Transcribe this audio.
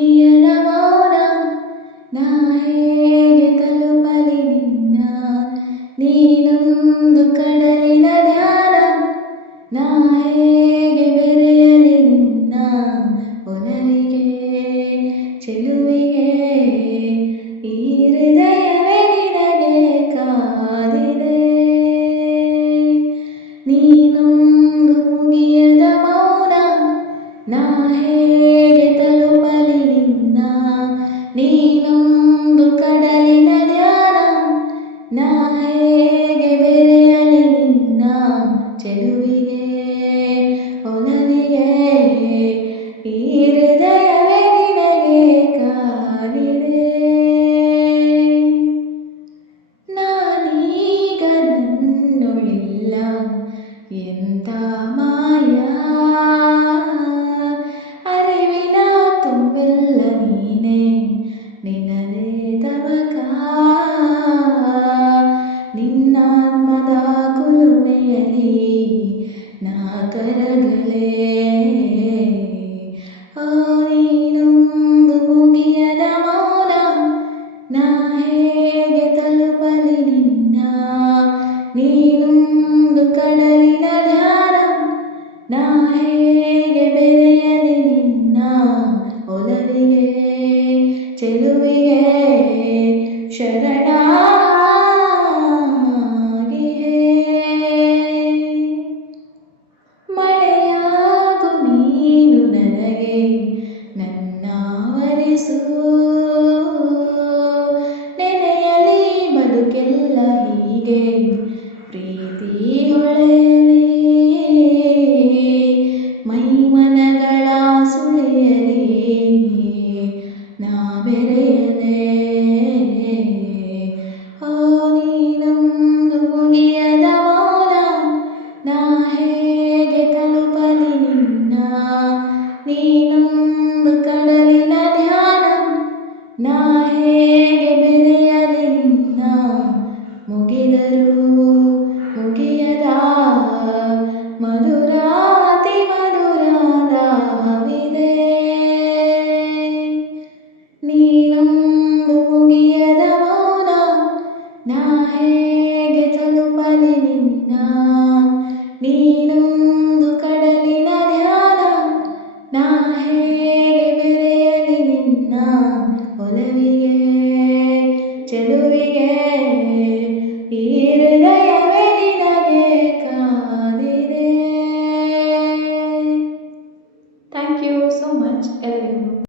ಮುಗಿಯದ ಮೌನ ನಾ ಹೇಗೆ ತಲುಪಲಿ ನಿನ್ನ ನೀನೊಂದು ಕಡಲಿನ ಧ್ಯಾನ ನಾ ಹೇಗೆ ಬೆರೆಯಲಿ ನಿನ್ನ ಒಲವಿಗೆ ಚೆಲುವಿಗೆ ಈ ಹೃದಯವೇ ನಿನಗೆ ಕಾದಿದೆ ನೀನೊಂದು ಮುಗಿಯದ ಮೌನ ನಾ ಹೇಗೆ ತಲುಪಲಿ ನಿನ್ನ ನೀನೊಂದು ಕಡಲಿನ ಧ್ಯಾನ ನಾ ಹೇಗೆ ಬೆರೆಯಲಿ ನಿನ್ನ ಚೆಲುವಿಗೆ ಒಲವಿಗೆ ಈ ಹೃದಯವೇ ನಿನಗೆ ಕಾದಿದೆ ನಾನೀಗ ನನ್ನೊಳಿಲ್ಲ ಎಂಥ ಮಾಯಾ ಅರಿವಿನ ತುಂಬೆಲ್ಲ ನೀನೇ ನಿನ್ನದೇ ತವಕ ನಿನ್ನಾತ್ಮದ ಕುಲುಮೆಯಲಿ ನಾ ಕರಗಲೇ ಓ ನೀನೊಂದು ಮುಗಿಯದ ಮೌನ ನಾ ಹೇಗೆ ತಲುಪಲಿ ನಿನ್ನ ನೀನೊಂದು ಕಡಲಿನ ಧ್ಯಾನ ನಾ ಹೇಗೆ ಬೆರೆಯಲಿ ನಿನ್ನ ಒಲವಿಗೆ ಚೆಲುವಿಗೆ ಶರಣಾಗಿಯೇ ಮಳೆಯಾಗು ನೀನು ನನಗೆ ನನ್ನ ಒಲಿಸು ನೆನೆಯಲಿ ಬದುಕೆಲ್ಲ ಹೀಗೆ ಪ್ರೀತಿ ಹೊಳೆಯಲಿ ಮೈಮನಗಳ ಸುಳಿಯಲಿ ನಾ ಬೆರೆಯಲೇ ಓ ನೀನೊಂದು ಮುಗಿಯದ ಮೌನ ನಾ ಹೇಗೆ ತಲುಪಲಿ ನಿನ್ನ ನೀನೊಂದು ಕಡಲಿನ ಧ್ಯಾನ ನಾ ಹೇಗೆ ಬೆರೆಯಲಿ ನಿನ್ನ ಮುಗಿದರೂ ಮುಗಿಯದ ಮಧುರಾತಿ ಮಧುರಾದ ಹವಿದೆ ನೀನೊಂದು ಮುಗಿಯದ ಮೌನ ನಾ ಹೇಗೆ ತಲುಪಲಿ ನಿನ್ನ ನೀನೊಂದು ಕಡಲಿನ ಧ್ಯಾನ ನಾ ಹೇಗೆ ಬೆರೆಯಲಿ ನಿನ್ನ ಒಲವಿಗೆ ಚೆಲುವಿಗೆ